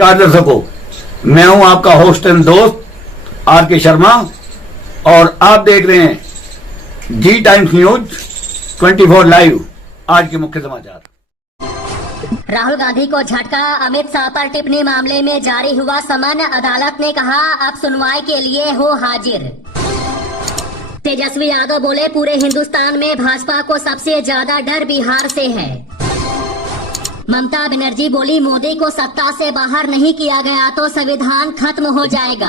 नमस्कार दर्शकों, मैं हूं आपका होस्ट एंड दोस्त आर के शर्मा और आप देख रहे हैं जी टाइम्स न्यूज 24 लाइव। आज के मुख्य समाचार। राहुल गांधी को झटका, अमित शाह पर टिप्पणी मामले में जारी हुआ समन। अदालत ने कहा अब सुनवाई के लिए हो हाजिर। तेजस्वी यादव बोले पूरे हिंदुस्तान में भाजपा को सबसे ज्यादा डर बिहार से है। ममता बनर्जी बोली मोदी को सत्ता से बाहर नहीं किया गया तो संविधान खत्म हो जाएगा।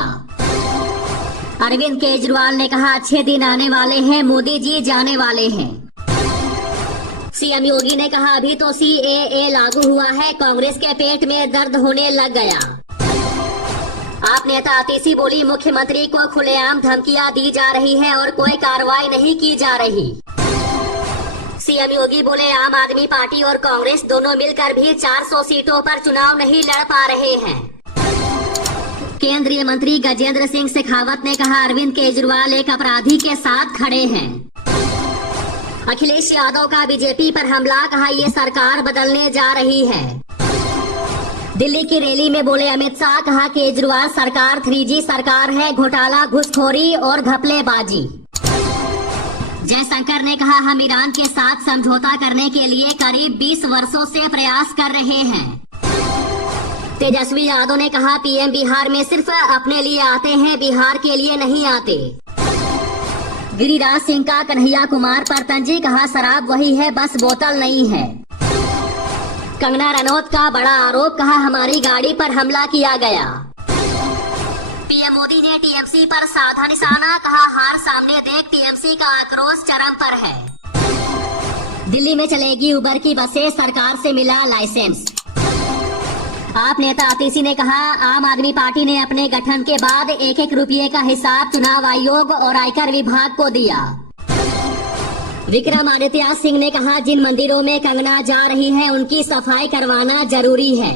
अरविंद केजरीवाल ने कहा अच्छे दिन आने वाले हैं, मोदी जी जाने वाले हैं। सीएम योगी ने कहा अभी तो सीएए लागू हुआ है, कांग्रेस के पेट में दर्द होने लग गया। आप नेता आतिशी बोली मुख्यमंत्री को खुलेआम धमकियां दी जा रही है और कोई कार्रवाई नहीं की जा रही। सीएम योगी बोले आम आदमी पार्टी और कांग्रेस दोनों मिलकर भी 400 सीटों पर चुनाव नहीं लड़ पा रहे हैं। केंद्रीय मंत्री गजेंद्र सिंह शेखावत ने कहा अरविंद केजरीवाल एक अपराधी के साथ खड़े हैं। अखिलेश यादव का बीजेपी पर हमला, कहा ये सरकार बदलने जा रही है। दिल्ली की रैली में बोले अमित शाह, कहा केजरीवाल सरकार 3G सरकार है, घोटाला, घुसखोरी और घपलेबाजी। जयशंकर ने कहा हम ईरान के साथ समझौता करने के लिए करीब 20 वर्षों से प्रयास कर रहे हैं। तेजस्वी यादव ने कहा पीएम बिहार में सिर्फ अपने लिए आते हैं, बिहार के लिए नहीं आते। गिरिराज सिंह का कन्हैया कुमार पर तंजी, कहा शराब वही है बस बोतल नहीं है। कंगना रनौत का बड़ा आरोप, कहा हमारी गाड़ी पर हमला किया गया। पीएम मोदी ने टीएमसी पर साधा निशाना, कहा हार सामने देख टीएमसी का आक्रोश चरम पर है। दिल्ली में चलेगी उबर की बसें, सरकार से मिला लाइसेंस। आप नेता आतिशी ने कहा आम आदमी पार्टी ने अपने गठन के बाद 1-1 रुपये का हिसाब चुनाव आयोग और आयकर विभाग को दिया। विक्रमादित्य सिंह ने कहा जिन मंदिरों में कंगना जा रही है उनकी सफाई करवाना जरूरी है।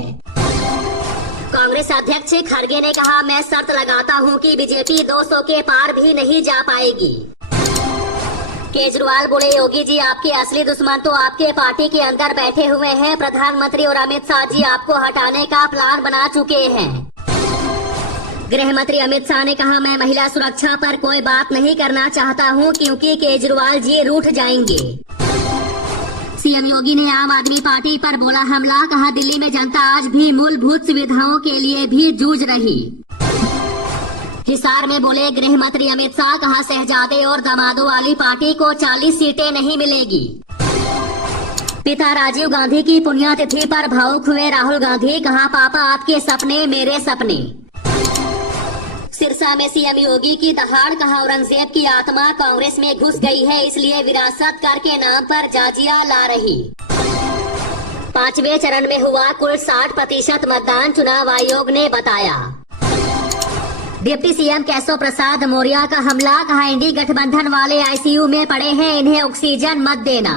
कांग्रेस अध्यक्ष खड़गे ने कहा मैं शर्त लगाता हूं कि बीजेपी 200 के पार भी नहीं जा पाएगी। केजरीवाल बोले योगी जी आपके असली दुश्मन तो आपके पार्टी के अंदर बैठे हुए हैं, प्रधानमंत्री और अमित शाह जी आपको हटाने का प्लान बना चुके हैं। गृह मंत्री अमित शाह ने कहा मैं महिला सुरक्षा पर कोई बात नहीं करना चाहता हूं क्योंकि केजरीवाल जी रूठ जाएंगे। सीएम योगी ने आम आदमी पार्टी पर बोला हमला, कहा दिल्ली में जनता आज भी मूलभूत सुविधाओं के लिए भी जूझ रही। हिसार में बोले गृह मंत्री अमित शाह, कहा शहजादे और दामादों वाली पार्टी को 40 सीटें नहीं मिलेगी। पिता राजीव गांधी की पुण्यतिथि पर भावुक हुए राहुल गांधी, कहा पापा आपके सपने मेरे सपने। सिरसा में सीएम योगी की दहाड़, कहा औरंगजेब की आत्मा कांग्रेस में घुस गई है इसलिए विरासत कर के नाम पर जाजिया ला रही। 5वें चरण में हुआ कुल 60% मतदान, चुनाव आयोग ने बताया। डिप्टी सीएम केशव प्रसाद मौर्य का हमला, कहा इंडी गठबंधन वाले आईसीयू में पड़े हैं, इन्हें ऑक्सीजन मत देना।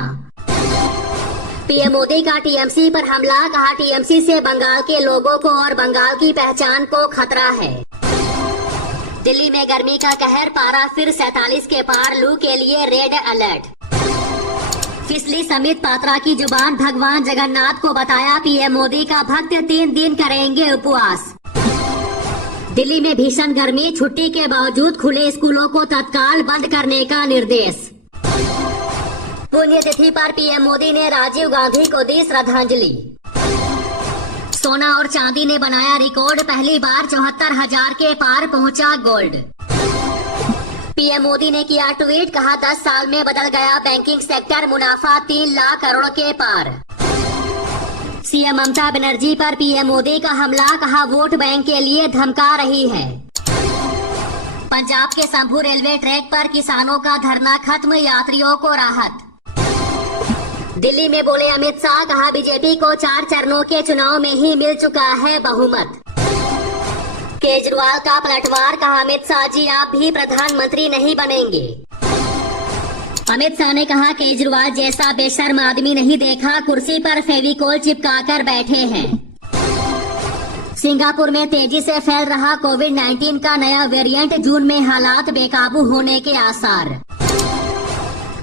पीएम मोदी का टीएमसी पर हमला, कहा टीएमसी से बंगाल के लोगों को और बंगाल की पहचान को खतरा है। दिल्ली में गर्मी का कहर, पारा फिर 47 के पार, लू के लिए रेड अलर्ट। फिसली समित पात्रा की जुबान, भगवान जगन्नाथ को बताया पीएम मोदी का भक्त 3 दिन करेंगे उपवास। दिल्ली में भीषण गर्मी, छुट्टी के बावजूद खुले स्कूलों को तत्काल बंद करने का निर्देश। पुण्यतिथि पर पीएम मोदी ने राजीव गांधी को दी श्रद्धांजलि। सोना और चांदी ने बनाया रिकॉर्ड, पहली बार 74,000 के पार पहुंचा गोल्ड। पीएम मोदी ने किया ट्वीट, कहा 10 साल में बदल गया बैंकिंग सेक्टर, मुनाफा 3 लाख करोड़ के पार। सीएम ममता बनर्जी पर पीएम मोदी का हमला, कहा वोट बैंक के लिए धमका रही है। पंजाब के संभू रेलवे ट्रैक पर किसानों का धरना खत्म, यात्रियों को राहत। दिल्ली में बोले अमित शाह, कहा बीजेपी को 4 चरणों के चुनाव में ही मिल चुका है बहुमत। केजरीवाल का पलटवार, कहा अमित शाह जी आप भी प्रधानमंत्री नहीं बनेंगे। अमित शाह ने कहा केजरीवाल जैसा बेशर्म आदमी नहीं देखा, कुर्सी पर फेविकोल चिपकाकर बैठे हैं। सिंगापुर में तेजी से फैल रहा कोविड-19 का नया वेरिएंट, जून में हालात बेकाबू होने के आसार।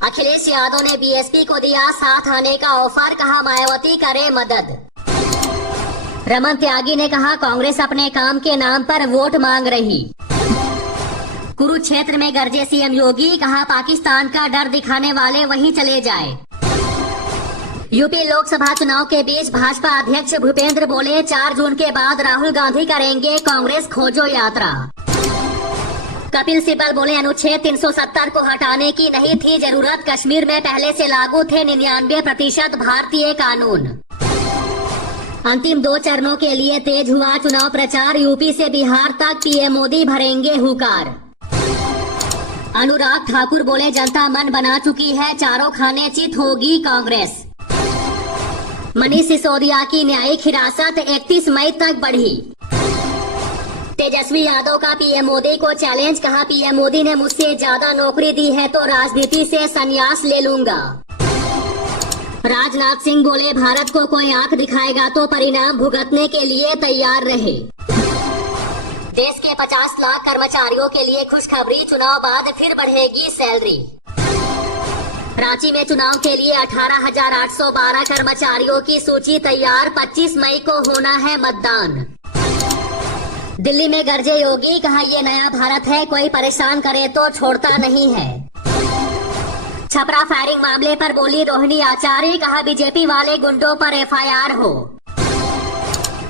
अखिलेश यादव ने बीएसपी को दिया साथ आने का ऑफर, कहा मायावती करे मदद। रमन त्यागी ने कहा कांग्रेस अपने काम के नाम पर वोट मांग रही। कुरुक्षेत्र में गरजे सीएम योगी, कहा पाकिस्तान का डर दिखाने वाले वहीं चले जाए। यूपी लोकसभा चुनाव के बीच भाजपा अध्यक्ष भूपेंद्र बोले 4 जून के बाद राहुल गांधी करेंगे कांग्रेस खोजो यात्रा। कपिल सिब्बल बोले अनुच्छेद 370 को हटाने की नहीं थी जरूरत, कश्मीर में पहले से लागू थे 99% भारतीय कानून। अंतिम 2 चरणों के लिए तेज हुआ चुनाव प्रचार, यूपी से बिहार तक पीएम मोदी भरेंगे हुंकार। अनुराग ठाकुर बोले जनता मन बना चुकी है, चारों खाने चित होगी कांग्रेस। मनीष सिसोदिया की न्यायिक हिरासत 31 मई तक बढ़ी। तेजस्वी यादव का पीएम मोदी को चैलेंज, कहा पीएम मोदी ने मुझसे ज्यादा नौकरी दी है तो राजनीति से संन्यास ले लूंगा। राजनाथ सिंह बोले भारत को कोई आंख दिखाएगा तो परिणाम भुगतने के लिए तैयार रहे। देश के 50 लाख कर्मचारियों के लिए खुशखबरी, चुनाव बाद फिर बढ़ेगी सैलरी। रांची में चुनाव के लिए 18,812 कर्मचारियों की सूची तैयार, 25 मई को होना है मतदान। दिल्ली में गरजे योगी, कहा ये नया भारत है, कोई परेशान करे तो छोड़ता नहीं है। छपरा फायरिंग मामले पर बोली रोहिणी आचार्य, कहा बीजेपी वाले गुंडों पर एफआईआर हो।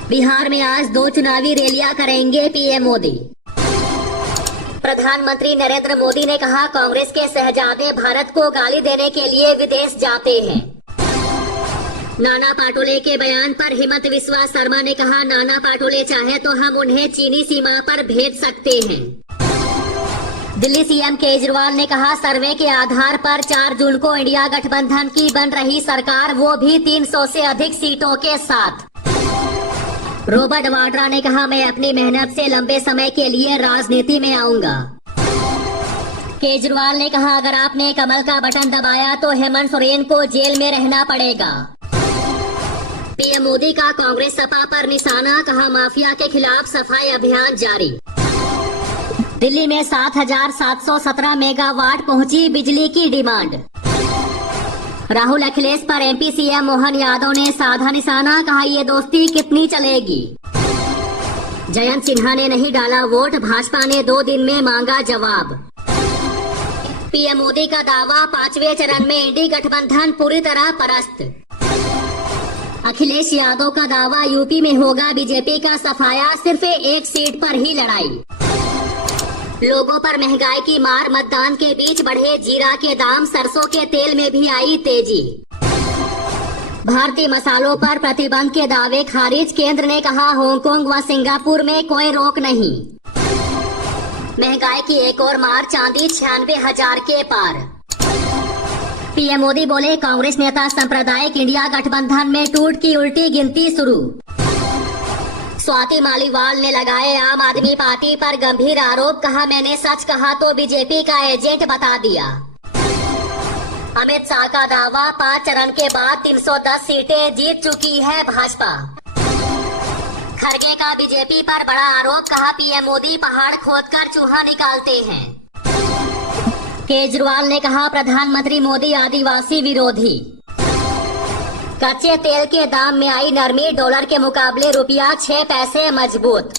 बिहार में आज 2 चुनावी रैलियां करेंगे पीएम मोदी। प्रधानमंत्री नरेंद्र मोदी ने कहा कांग्रेस के शहजादे भारत को गाली देने के लिए विदेश जाते हैं। नाना पाटोले के बयान पर हिमंत बिस्वा शर्मा ने कहा नाना पाटोले चाहे तो हम उन्हें चीनी सीमा पर भेज सकते हैं। दिल्ली सीएम केजरीवाल ने कहा सर्वे के आधार पर 4 जून को इंडिया गठबंधन की बन रही सरकार, वो भी 300 से अधिक सीटों के साथ। रॉबर्ट वाड्रा ने कहा मैं अपनी मेहनत से लंबे समय के लिए राजनीति में आऊंगा। केजरीवाल ने कहा अगर आपने कमल का बटन दबाया तो हेमंत सोरेन को जेल में रहना पड़ेगा। पीएम मोदी का कांग्रेस सपा पर निशाना, कहा माफिया के खिलाफ सफाई अभियान जारी। दिल्ली में 7,717 मेगावाट पहुंची बिजली की डिमांड। राहुल अखिलेश पर एमपी सीएम मोहन यादव ने साधा निशाना, कहा ये दोस्ती कितनी चलेगी। जयंत सिन्हा ने नहीं डाला वोट, भाजपा ने 2 दिन में मांगा जवाब। पीएम मोदी का दावा 5वें चरण में इंडी गठबंधन पूरी तरह परास्त। अखिलेश यादव का दावा यूपी में होगा बीजेपी का सफाया, सिर्फ 1 सीट पर ही लड़ाई। लोगों पर महंगाई की मार, मतदान के बीच बढ़े जीरा के दाम, सरसों के तेल में भी आई तेजी। भारतीय मसालों पर प्रतिबंध के दावे खारिज, केंद्र ने कहा हांगकांग व सिंगापुर में कोई रोक नहीं। महंगाई की एक और मार, चांदी 96,000 के पार। पीएम मोदी बोले कांग्रेस नेता सांप्रदायिक इंडिया गठबंधन में टूट की उल्टी गिनती शुरू। स्वाति मालीवाल ने लगाए आम आदमी पार्टी पर गंभीर आरोप, कहा मैंने सच कहा तो बीजेपी का एजेंट बता दिया। अमित शाह का दावा 5 चरण के बाद 310 सीटें जीत चुकी है भाजपा। खड़गे का बीजेपी पर बड़ा आरोप, कहा पीएम मोदी पहाड़ खोदकर चूहा निकालते हैं। केजरीवाल ने कहा प्रधानमंत्री मोदी आदिवासी विरोधी। कच्चे तेल के दाम में आई नरमी, डॉलर के मुकाबले रुपया 6 पैसे मजबूत।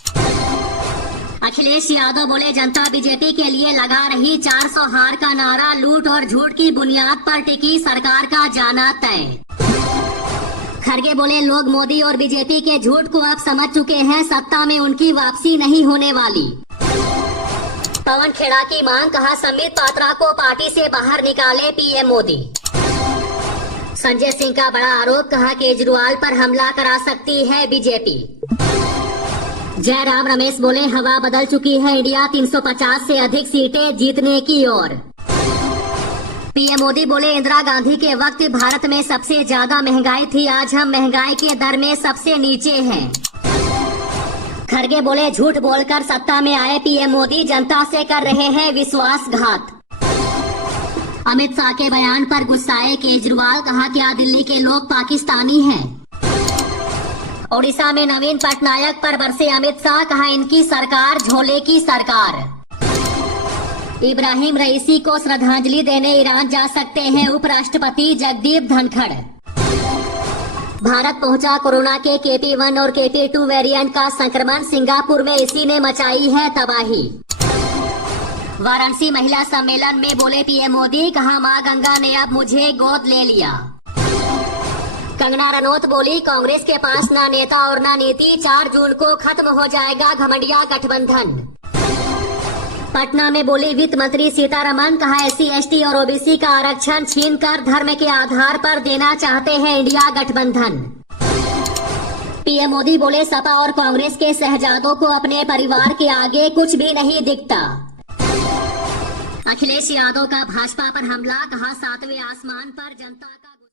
अखिलेश यादव बोले जनता बीजेपी के लिए लगा रही 400 हार का नारा, लूट और झूठ की बुनियाद पर टिकी सरकार का जाना तय। खड़गे बोले लोग मोदी और बीजेपी के झूठ को अब समझ चुके हैं, सत्ता में उनकी वापसी नहीं होने वाली। पवन खेड़ा की मांग, कहा संबित पात्रा को पार्टी से बाहर निकाले पीएम मोदी। संजय सिंह का बड़ा आरोप, कहा केजरीवाल पर हमला करा सकती है बीजेपी। जयराम रमेश बोले हवा बदल चुकी है, इंडिया 350 से अधिक सीटें जीतने की ओर। पीएम मोदी बोले इंदिरा गांधी के वक्त भारत में सबसे ज्यादा महंगाई थी, आज हम महंगाई के दर में सबसे नीचे हैं। खड़गे बोले झूठ बोलकर सत्ता में आए पीएम मोदी जनता से कर रहे हैं विश्वासघात। अमित शाह के बयान पर गुस्साए केजरीवाल, कहा क्या दिल्ली के लोग पाकिस्तानी हैं। ओडिशा में नवीन पटनायक पर बरसे अमित शाह, कहा इनकी सरकार झोले की सरकार। इब्राहिम रईसी को श्रद्धांजलि देने ईरान जा सकते हैं उपराष्ट्रपति जगदीप धनखड़। भारत पहुंचा कोरोना के KP1 और KP2 वेरिएंट का संक्रमण, सिंगापुर में इसी ने मचाई है तबाही। वाराणसी महिला सम्मेलन में बोले पीएम मोदी, कहा मां गंगा ने अब मुझे गोद ले लिया। कंगना रनौत बोली, कांग्रेस के पास ना नेता और ना नीति, 4 जून को खत्म हो जाएगा घमंडिया गठबंधन। पटना में बोली वित्त मंत्री सीतारमण, कहा SC ST और OBC का आरक्षण छीनकर धर्म के आधार पर देना चाहते हैं इंडिया गठबंधन। पीएम मोदी बोले, सपा और कांग्रेस के शहजादों को अपने परिवार के आगे कुछ भी नहीं दिखता। अखिलेश यादव का भाजपा पर हमला, कहा 7वें आसमान पर जनता का